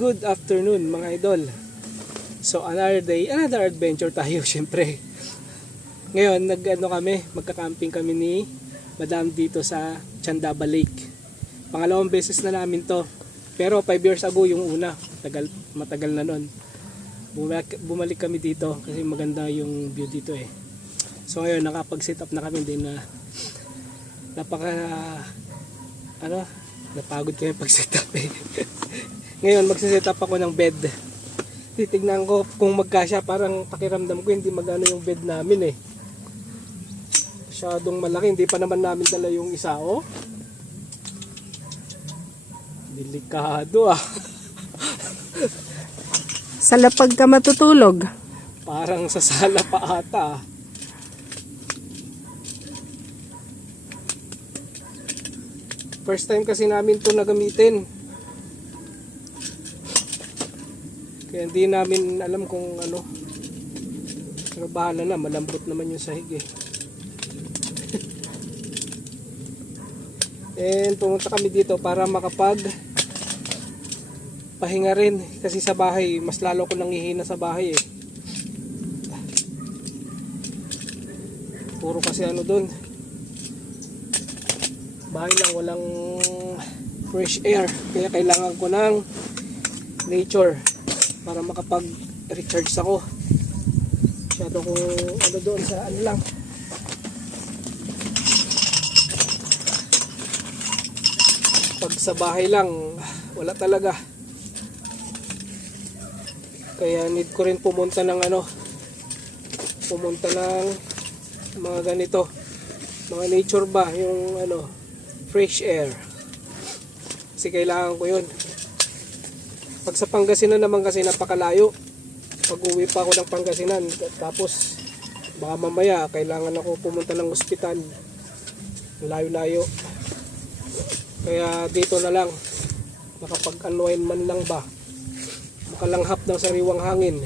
Good afternoon mga idol. So another day, another adventure tayo syempre. Ngayon magka-camping kami ni Madam dito sa Chandaba Lake. Pangalawang beses na namin to. Pero 5 years ago yung una. Matagal na nun. Bumalik kami dito kasi maganda yung view dito eh. So ngayon nakapag-set up na kami din na napagod kami pag-set up eh. Ngayon magsiset up ako ng bed. Titignan ko kung magkasya. Parang pakiramdam ko hindi magano yung bed namin eh. Masyadong malaki. Hindi pa naman namin dala yung isa oh. Delikado ah. Sa lapag ka matutulog. Parang sa sala pa ata. First time kasi namin to nagamitin. Kaya hindi namin alam kung ano. Pero bahala na, malambot naman yung sahig eh. And pumunta kami dito para pahinga rin. Kasi sa bahay, mas lalo ko nangihina sa bahay eh. Puro kasi ano dun. Bahay lang, walang fresh air. Kaya kailangan ko ng nature para makapag-recharge ako. Masyado ko ano doon sa ano lang. Pag sa bahay lang, wala talaga. Kaya need ko rin pumunta ng mga ganito. Mga nature ba, yung fresh air. Kasi kailangan ko yun. Pag sa Pangasinan naman kasi napakalayo. Pag uwi pa ako ng Pangasinan, tapos baka mamaya kailangan ako pumunta ng ospital. Layo-layo. Kaya dito na lang, makapag-unwind man lang ba, makalanghap ng sariwang hangin.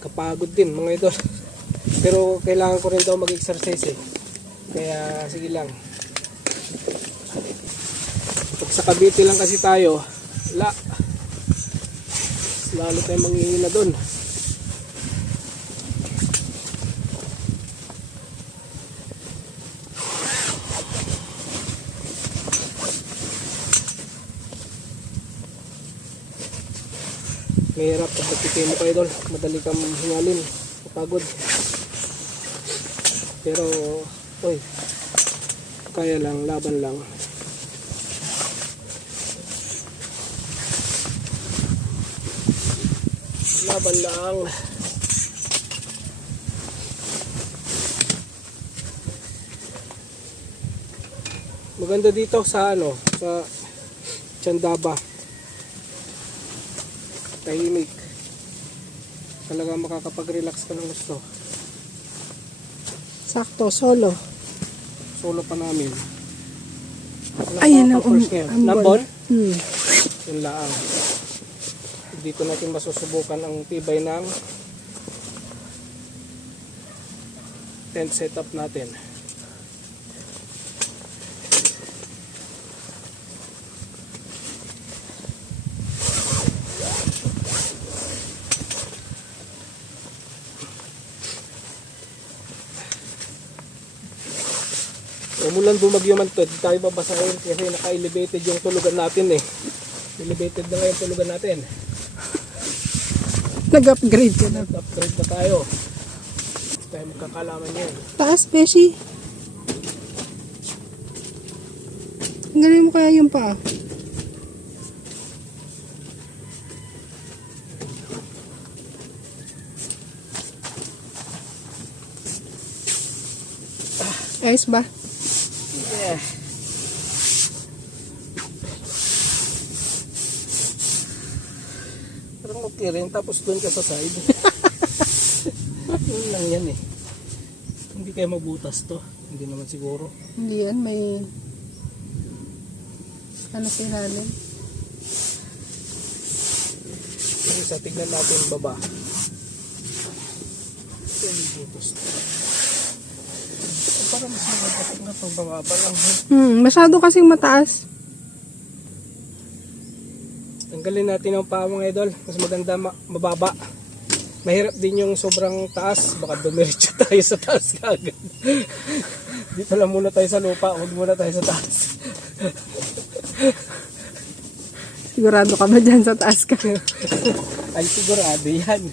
Kapagod din mga idol. Pero kailangan ko rin daw mag-exercise eh. Kaya sige lang. Pag sa Cavite lang kasi tayo, lalo tayong manghihina doon. Mahirap pag nagtitimo mo kayo doon. Madali kang hingalin. Kapagod. Pero kaya lang, laban lang. Laban lang. Maganda dito sa sa Chandaba. Tahimik. Talaga makakapag-relax ka ng gusto. Sakto, solo. Solo pa namin. Ayan ang Nambon? Hmm. Yun lang. Dito natin masusubukan ang tibay ng tent setup natin. Umulan bumagyo man to, di tayo babasahin kasi naka-elevated yung tulugan natin eh. Elevated na ngayon tulugan natin. Nag-upgrade ka na. Upgrade na tayo. Hindi tayo magkakalaman yan. Taas, Beshi. Tanggalin mo kaya yung paa. Ayos ba? Yeah. Parang okay rin, tapos doon ka sa side. Yun lang yan eh. Hindi kayo mabutas to. Hindi naman siguro. Hindi yan, may ano sinalim. Yung isa, tignan natin baba. Yan yung butas to. Parang mas maganda nga pang baba lang. Masyado kasing mataas. Tanggalin natin ang paa mga idol. Mas maganda mababa. Mahirap din yung sobrang taas. Baka dumiretso tayo sa taas kagad. Dito lang muna tayo sa lupa. Huwag muna tayo sa taas. Sigurado ka ba dyan sa taas ka? Ay sigurado yan.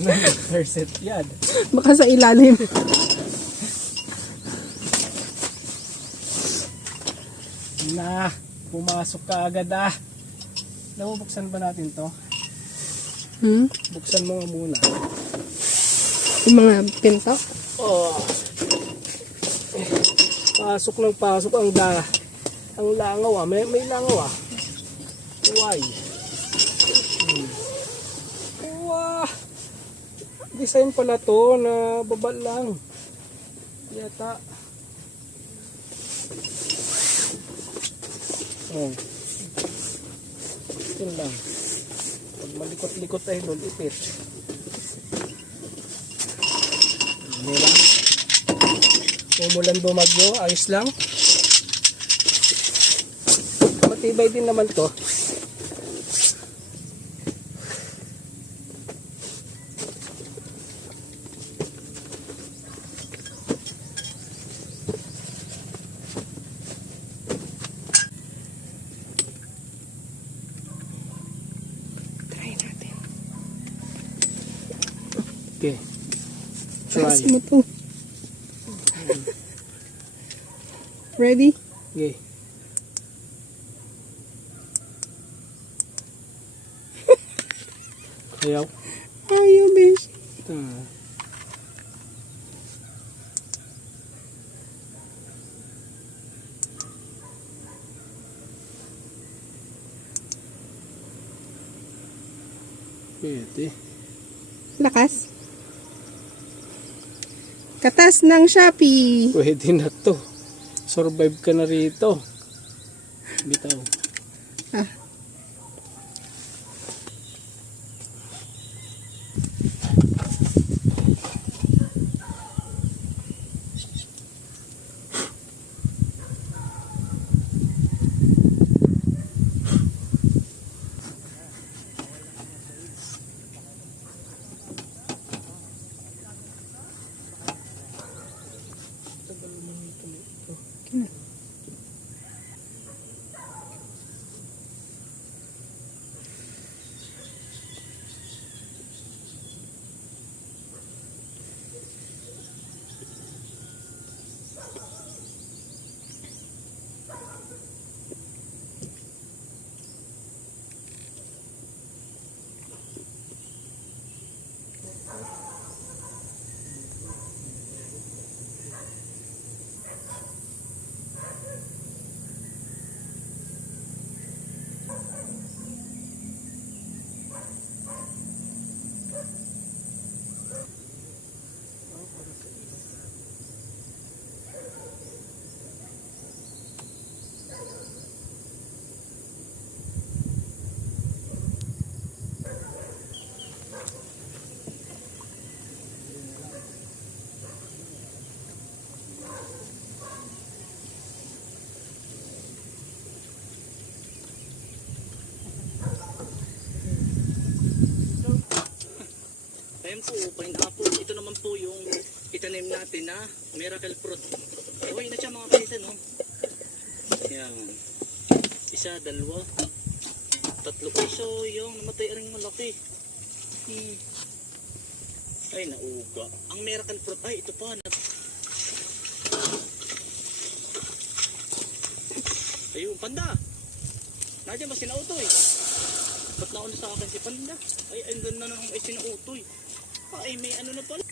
Ano yung first set yan? Baka sa ilalim. Na, pumasok ka agad ah. Nabubuksan ba natin to? Buksan mo nga muna. Yung mga pinto. Oh. Pasok ng pasok ang langaw ah. May langaw ah. Why? Wow. Design pala to na baba lang. Yata. Oh. Ito lang. Pag malikot-likot ay doon, ipit. Hindi lang. Umulan bumagyo, ayos lang. Matibay din naman to. Okay. Taas Try. mo to. Ready? Okay. Ayaw. Ayaw, Beshi. Ah. Pwede. Lakas. Katas ng Shopee. Pwede na to. Survive ka na rito. Bitaw. Ah. Yan po, pineapple. Ito naman po yung itanim natin na miracle fruit. Okay na siya mga kaisan, no? Yan. Isa, dalawa, tatlo. So, yung namatay rin malaki. Ay, nauga. Ang miracle fruit, ay, ito pa. Ayun, panda. Nandiyan ba sinautoy? Ba't nauna sa akin si panda? Ay, andun na nang ay sinautoy. Ay, may ano na pala.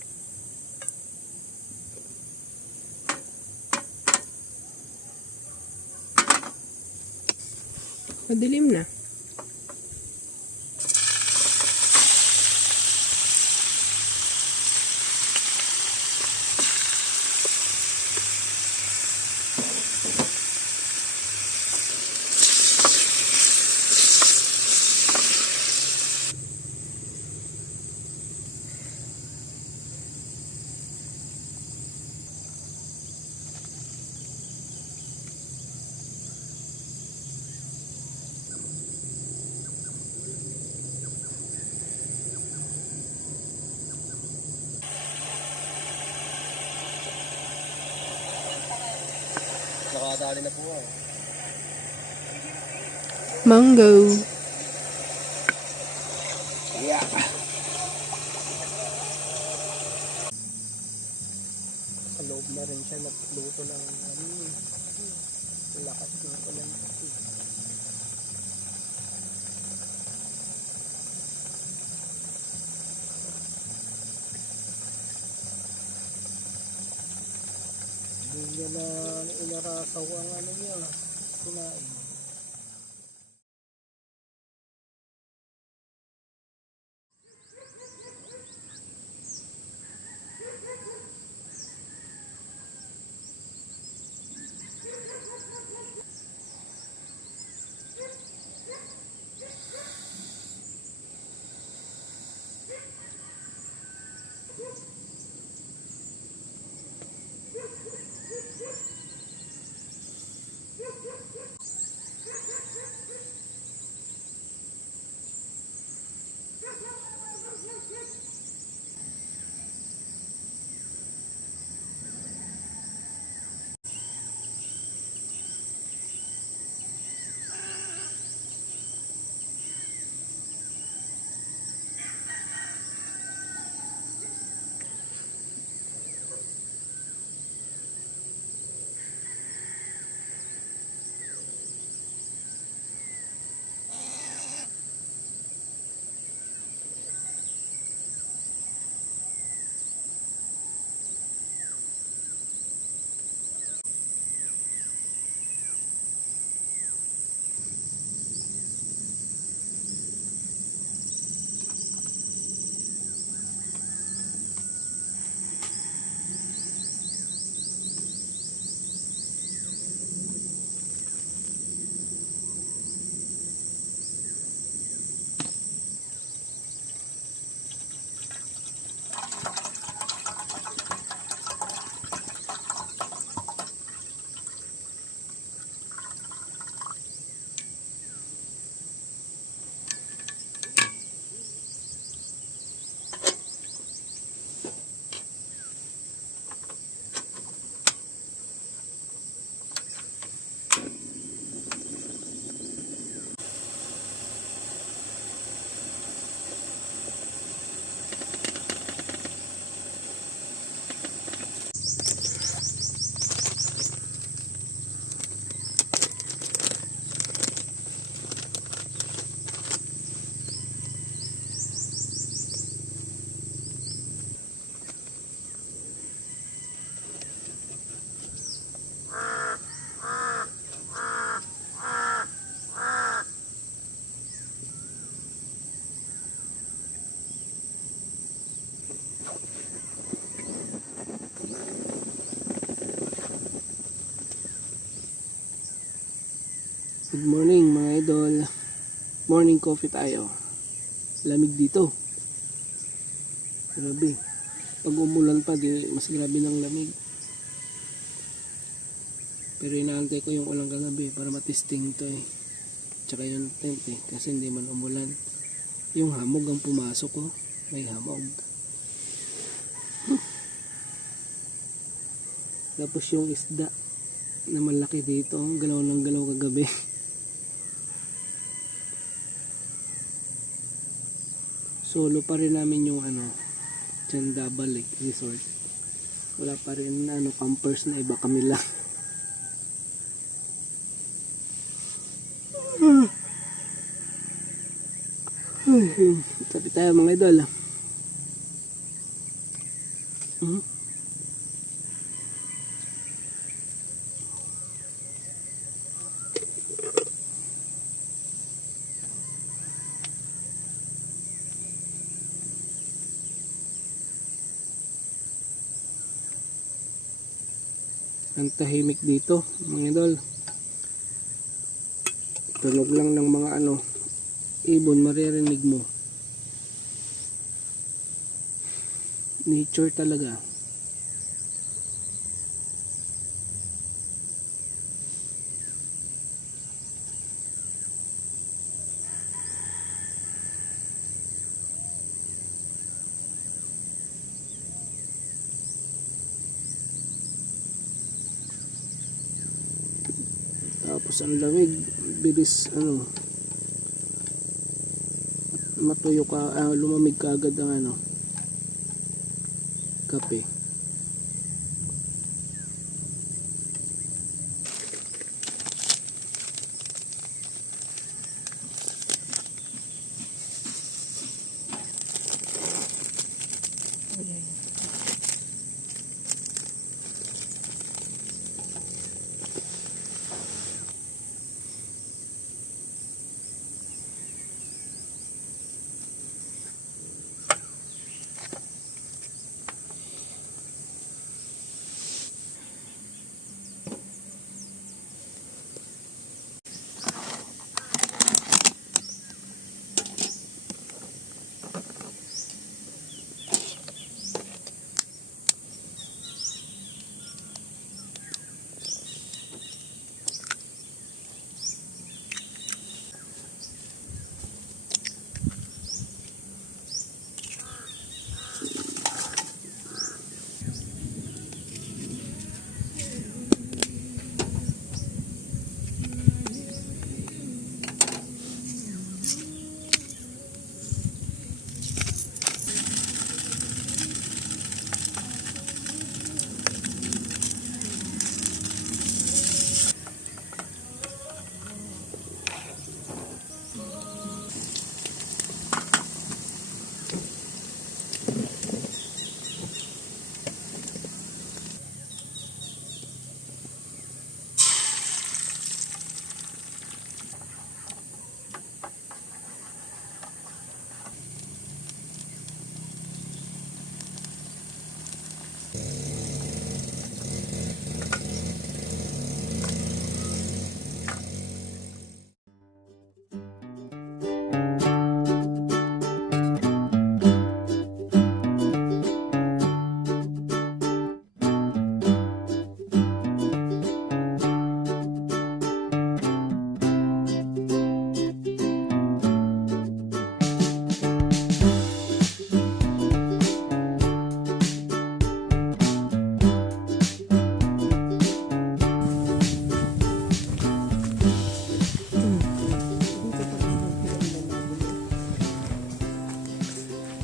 Madilim na. Nakadali na po ako. Mango. Yeah. Sa loob na rin siya nagluto ng lakas ng ulan. Hindi niya na inarasaw ang ano niya. Sinain. Good morning mga idol. Morning coffee tayo. Lamig dito. Grabe. Pag umulan pa, mas grabe ng lamig. Pero inaantay ko yung ulang kagabi para matesting to eh. Tsaka yung tent eh. Kasi hindi man umulan. Yung hamog ang pumasok ko. May hamog. Tapos yung isda na malaki dito, galaw ng galaw kagabi. Solo pa rin namin yung Chandaba Lake Resort. Wala pa rin campers na iba, kami lang. Sabi tayo mga idol. Ang tahimik dito mga idol. Tunog lang ng mga ibon, maririnig mo. Nature talaga. Tapos ang lamig, bilis matuyo ka, lumamig ka agad ang kape.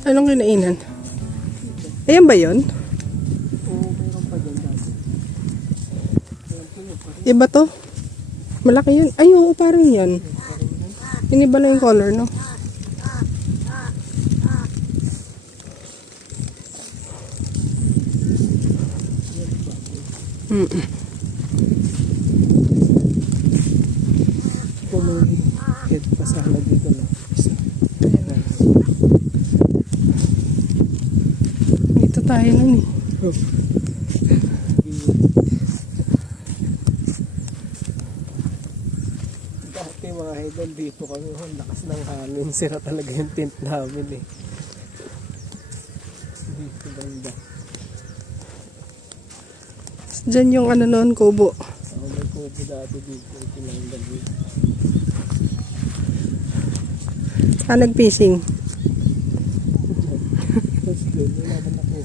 Anong kinainan? Ayan ba yun? Oo, mayroon pa dyan dati. Iba to? Malaki yun. Ay, oo, parang yan. Iniba lang yung color, no? Pumuli. Head pa sana dito na. Dito tayo nun eh. Dati mga idol, dito kami. Ang lakas ng hangin. Sira talaga yung tent namin eh. Dito banda. Diyan yung noon, kubo. Ako may kubo dati dito. Tinanggal dito. Nag-fishing. Tapos doon, wala ba na po?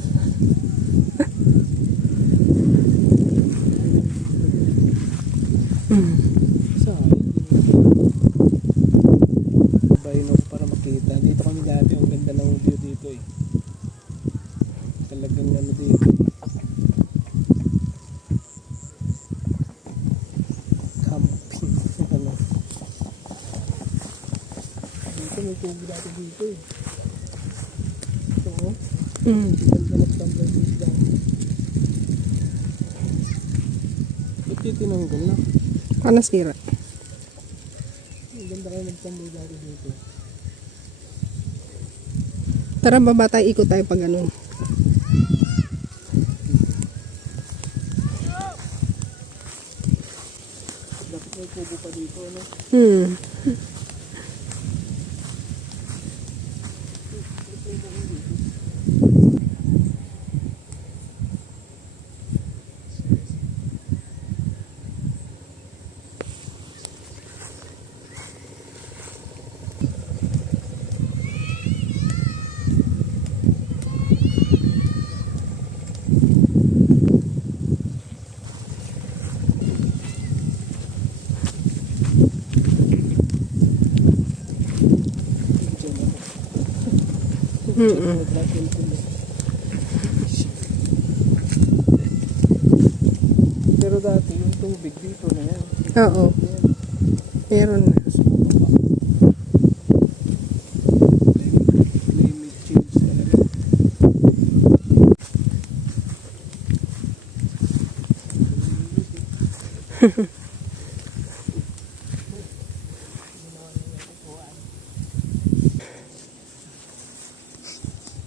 tubo dati dito eh. Ito oh. Hmm. Ganda magtambay dito dati. Ba't di tinanggal na? Ano sira? Ang ganda kayo magtambay dati dito. Tara, baba tayo, ikot tayo pag ganun. Dapat may kubo pa dito, ano? Hmm. Mm-mm. Pero dati yung tubig dito na yan. Oo. Meron na. Climate change talaga.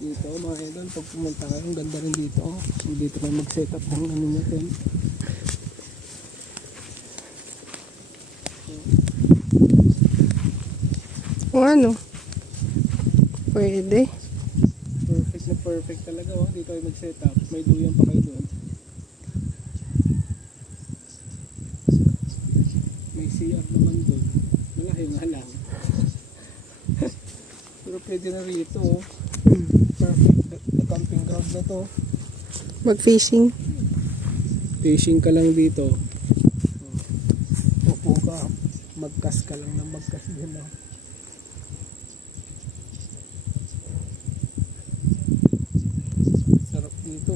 Dito mga idol, pag pumunta kayo, ang ganda rin dito. So dito kayo mag-set up ng ano nyo tent. O ano? Pwede. Perfect na perfect talaga oh. Dito kayo mag-set up. May duyan pa kayo doon. May CR naman doon. Malaki nga lang. Pero pwede na rito oh. Hmm. Perfect na camping ground na to. Mag-fishing. Fishing ka lang dito. Upo ka. Magkas ka lang na magkas din oh. Sarap dito.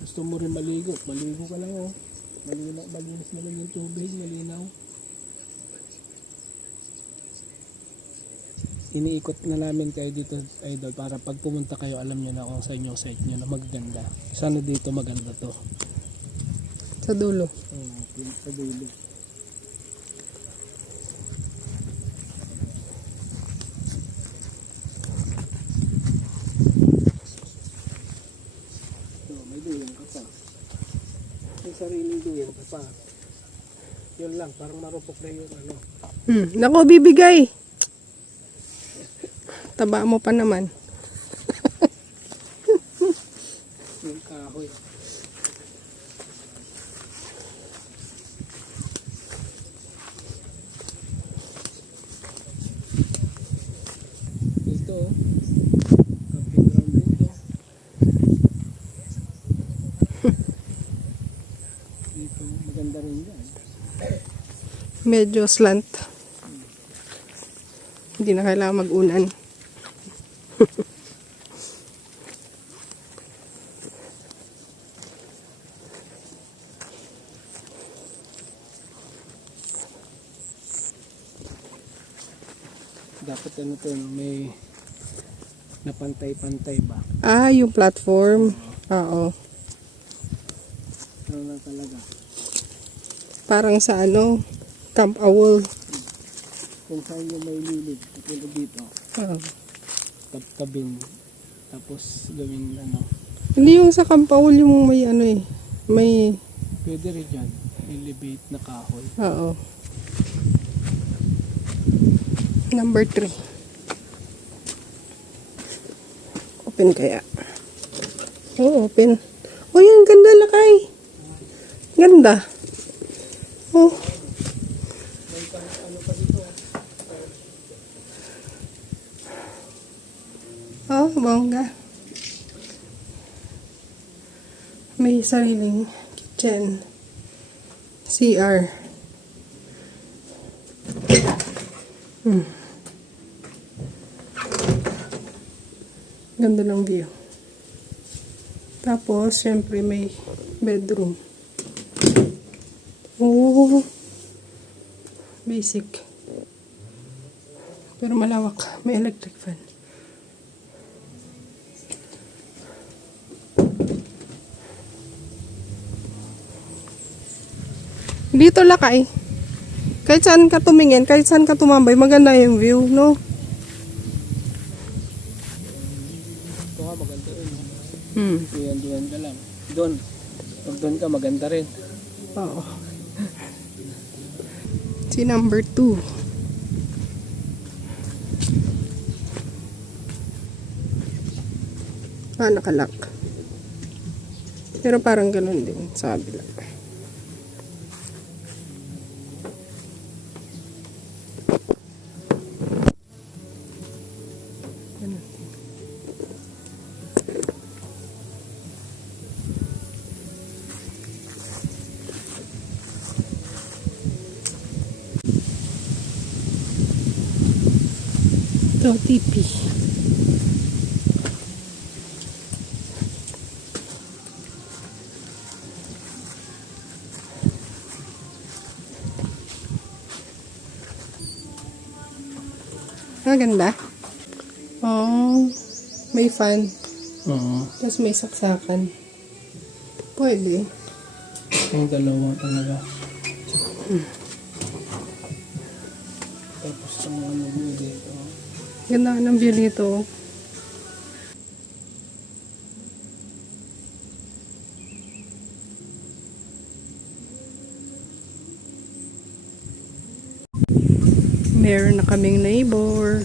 Gusto mo rin maligo, maligo ka lang oh. Malinaw, malinis naman yung tubig, malinaw. Iniikot na namin kayo dito, idol, para pag pumunta kayo, alam nyo na kung sa inyong site nyo na maganda. Sana dito maganda to. Sa dulo. Sa dulo. May duyan ka pa. May sariling duyan ka pa. Yun lang, parang marupok na yung ano. Hmm. Nako, bibigay. Taba mo pa naman. Yung kahoy. Dito oh. Camping ground dito. Dito, maganda rin yan. Medyo slant. Hindi na kailangan mag-unan. Dapat ano to, may napantay-pantay ba? Ah, yung platform. Oo. Ano lang talaga. Parang sa ano, Camp Owl. Kung saan yung may lilid, katulad dito, Oo. tabing, tapos gawing ano, Hindi yung sa Camp Owl yung may ano eh. May, pwede rin dyan, elevate na kahoy. oo. Number 3. Open kaya? Oo, open. Oh, yan. Ganda lakay. Ganda. Oh. May ano pa dito, Oh, bongga. May sariling kitchen. CR. Ganda ng view. Tapos, syempre may bedroom. Basic. Pero malawak. May electric fan. Dito lakay. Kahit saan ka tumingin, kahit saan ka tumambay, maganda yung view, no? Ito nga, maganda rin. Hmm. Diyan ka lang. Doon. Pag doon ka, maganda rin. Oo. Si number 2. Nakalock. Pero parang ganun din sa kabila. Ganun din. Ito, TP. Ganda. Oh, may fan. Oo. Tapos may saksakan. Pwede. Yung dalawa talaga. Tapos ang ano mo dito. Ganda ng view dito. Meron na kaming neighbor.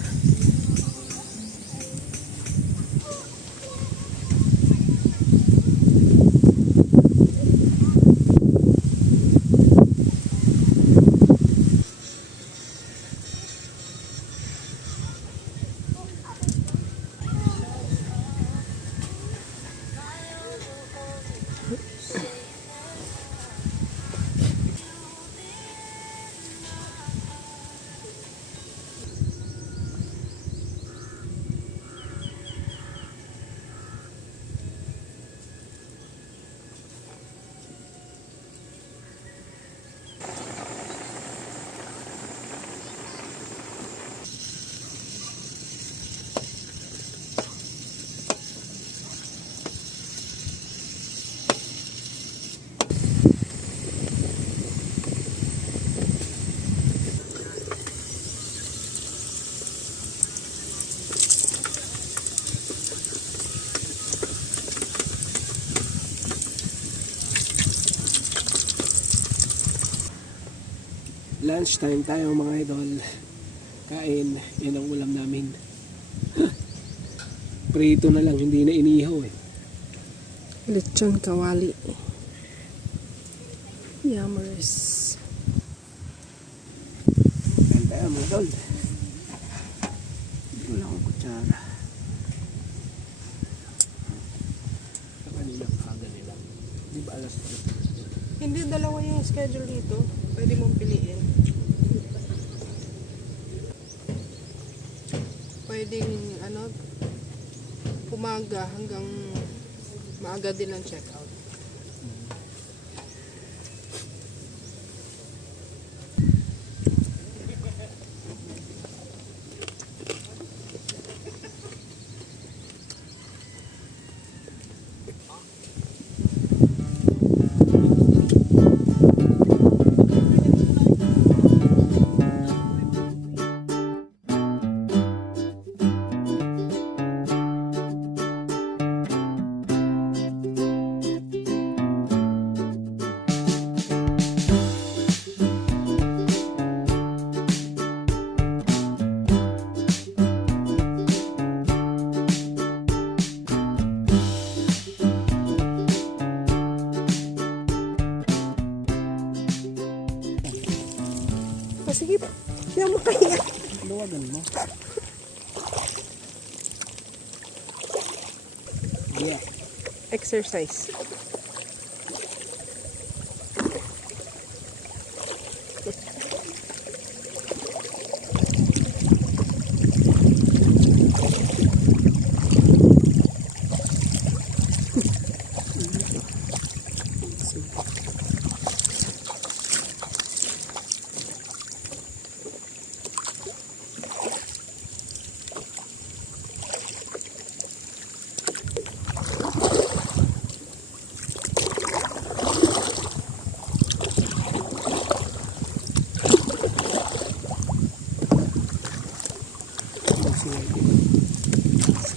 Lunch time tayo mga idol. Kain. Yan ang ulam namin. Prito na lang. Hindi na inihaw eh. Lechon kawali. Yummers. Kain tayo mga idol. Wala akong kutsara. Sa kanila kaga nila. Di ba alas Hindi dalawa yung schedule dito. Pwede mong piliin. Pwedeng umaga hanggang maaga din ang check-out. Sige pa. Hindi mo kaya. luwagan mo? Yeah. Exercise.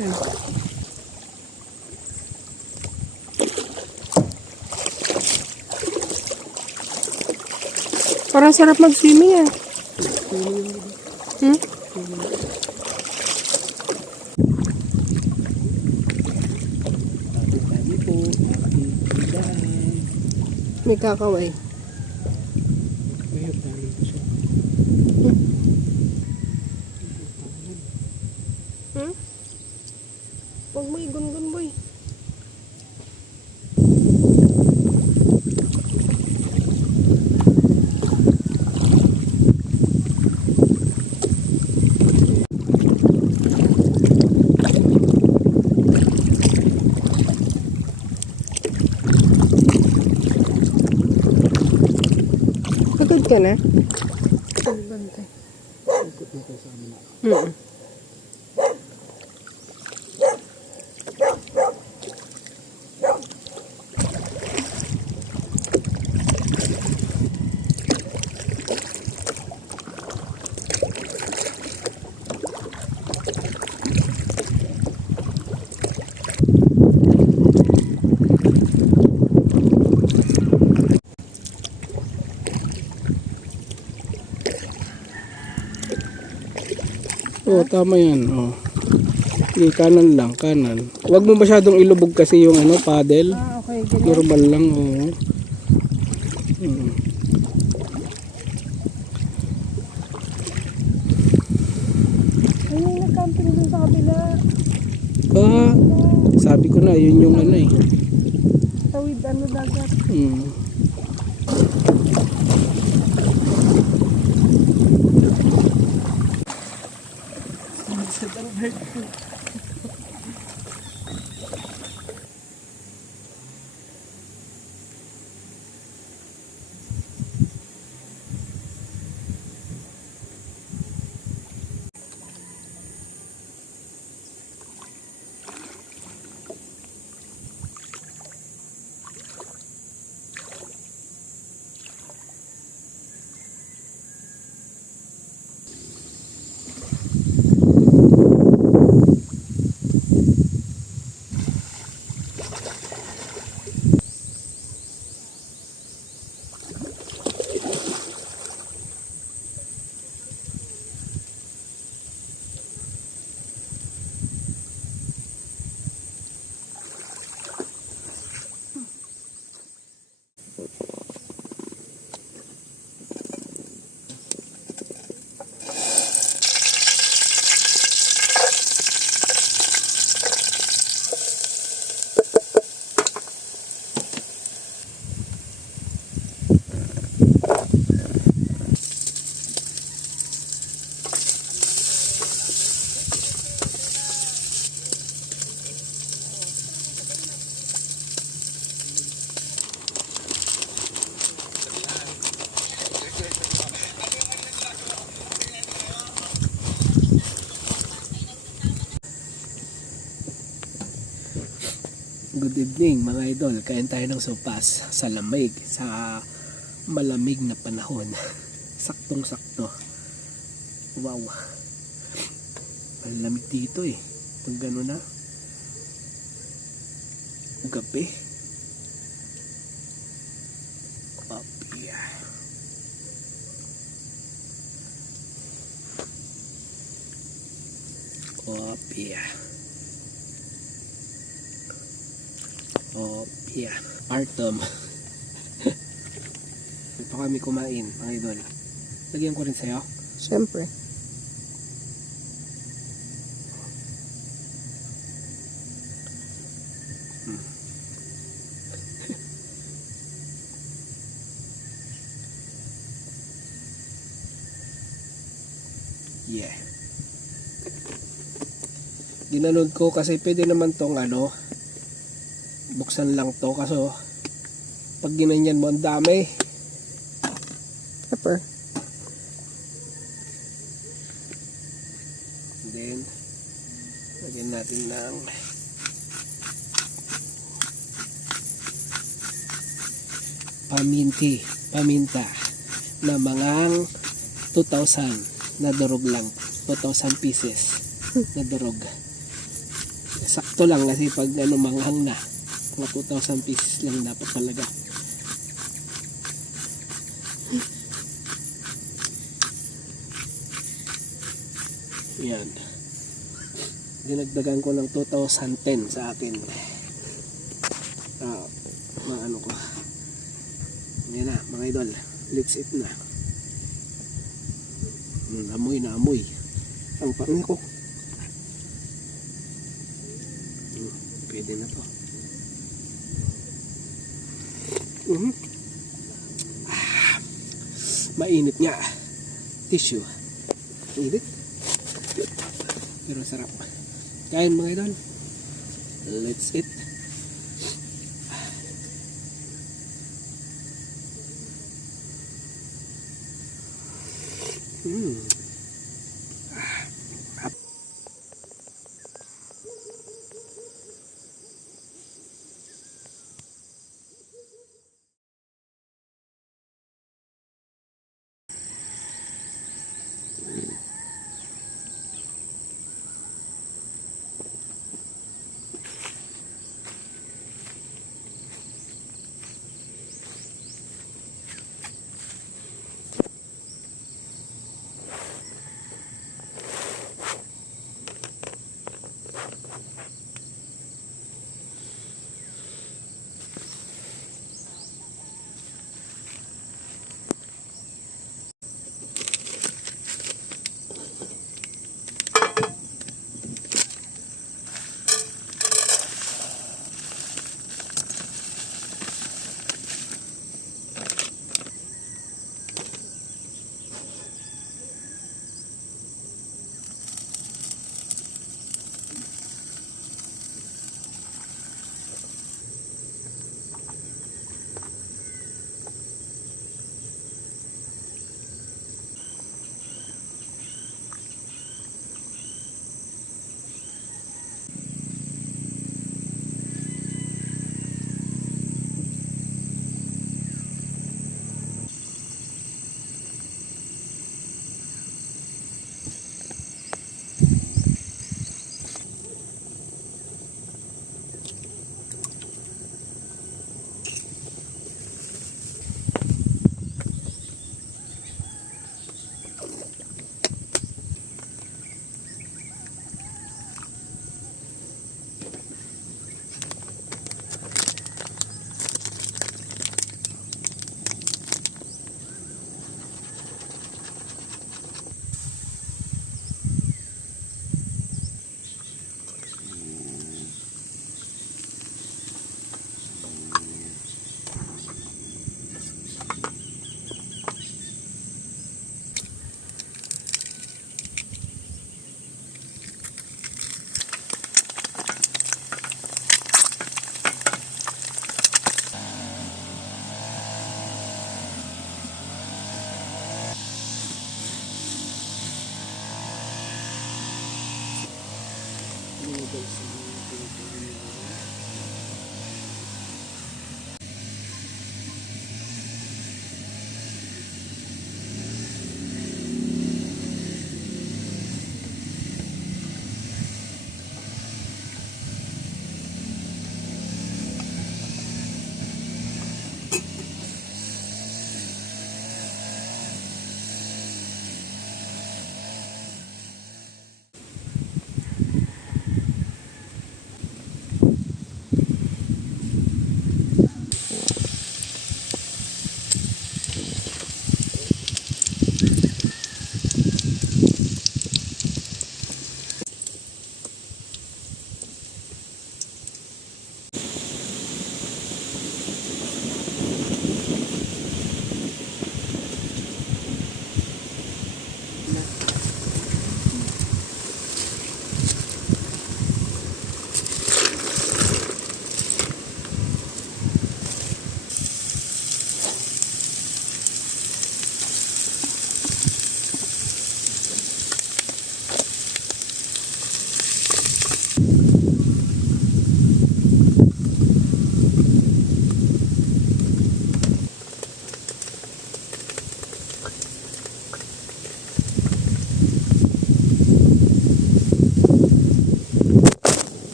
Yan. Parang sarap mag-swimming ah. Hmm? Tabi po, daan. May kakaway. Ayun, dali ko siya. Hmm? Huwag mo igun-gun boy. Pagod ka na? Bantay. Oh, tama yan. Oh. Hindi, kanan lang, kanan. Huwag mo masyadong ilubog kasi yung ano, paddle. Ah, okay. Ganyan. Normal lang, oh. Ayun, nag-camping dun sa kabila. Ah, sabi ko na, yun yung ano eh. Tawid ano dagat. Hmm. Good evening mga idol, kain tayo ng sopas sa lamig, sa malamig na panahon. Saktong sakto. Wow, malamig dito eh pag gano'n na gabi. Opya. Opya. Oh, yeah. Artem. Ito kami kumain, mga idol. Lagyan ko rin sa'yo. Siyempre. Yeah. Ginanood ko kasi pwede naman tong ano, buksan lang to kaso pag ginanyan mo ang dami. Pepper. And then lagyan natin ng paminta na mga 2,000 na durog lang, 2,000 pieces na durog. sakto lang kasi pag ano manghang na, mga 2,000 pieces lang dapat talaga. Yan. Dinagdagan ko ng 2,010 sa akin. Ano ko. Yan na, mga idol. Let's eat na. Amoy na amoy. Ang pangi ko. Pwede na to. Mainit nga. Tissue. Init. Pero sarap. Kain mga idol. Let's eat.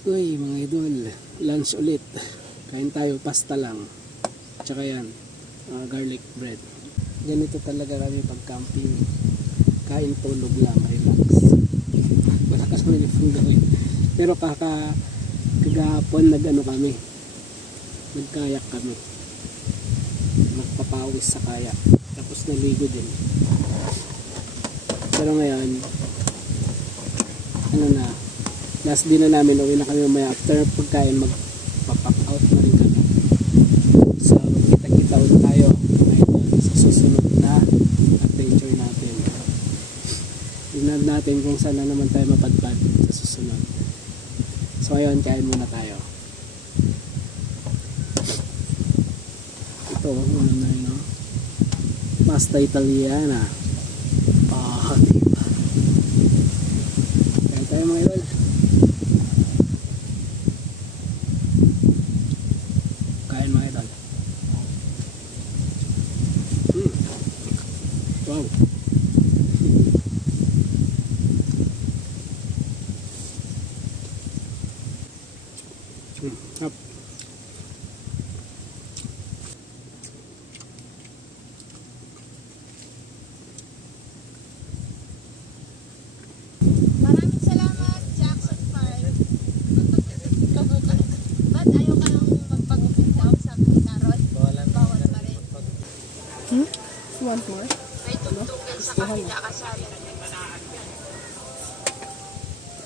Uy, mga idol, lunch ulit. Kain tayo, pasta lang. Tsaka yan, garlic bread. Ganito talaga kami pag camping. Kain, tulog lang, relax. Wala kami pang gawin. Pero kagahapon nag-ano kami. Nagkayak kami. Nagpapawis sa kayak. Tapos naligo din. Pero ngayon, ano na, last day na namin, uwi na kami mamaya after pagkain, magpapack out na rin kami. So, kita-kita ulit tayo ngayon sa susunod na adventure natin. Tingnan natin kung saan na naman tayo mapadpad sa susunod. So, ngayon, kain muna tayo. Ito, ano na yun, no? Pasta Italiana. Diba? Kain tayo mga idol. Kain mga idol. Wow. Up. Maraming salamat, Jackson 5. Ba't ayaw ka nang magpagupit daw sa Karon? Bawal pa rin. Want more? May tugtugin sa kabila kasali.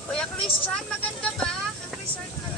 Kuya Christian, maganda ba? Ang resort na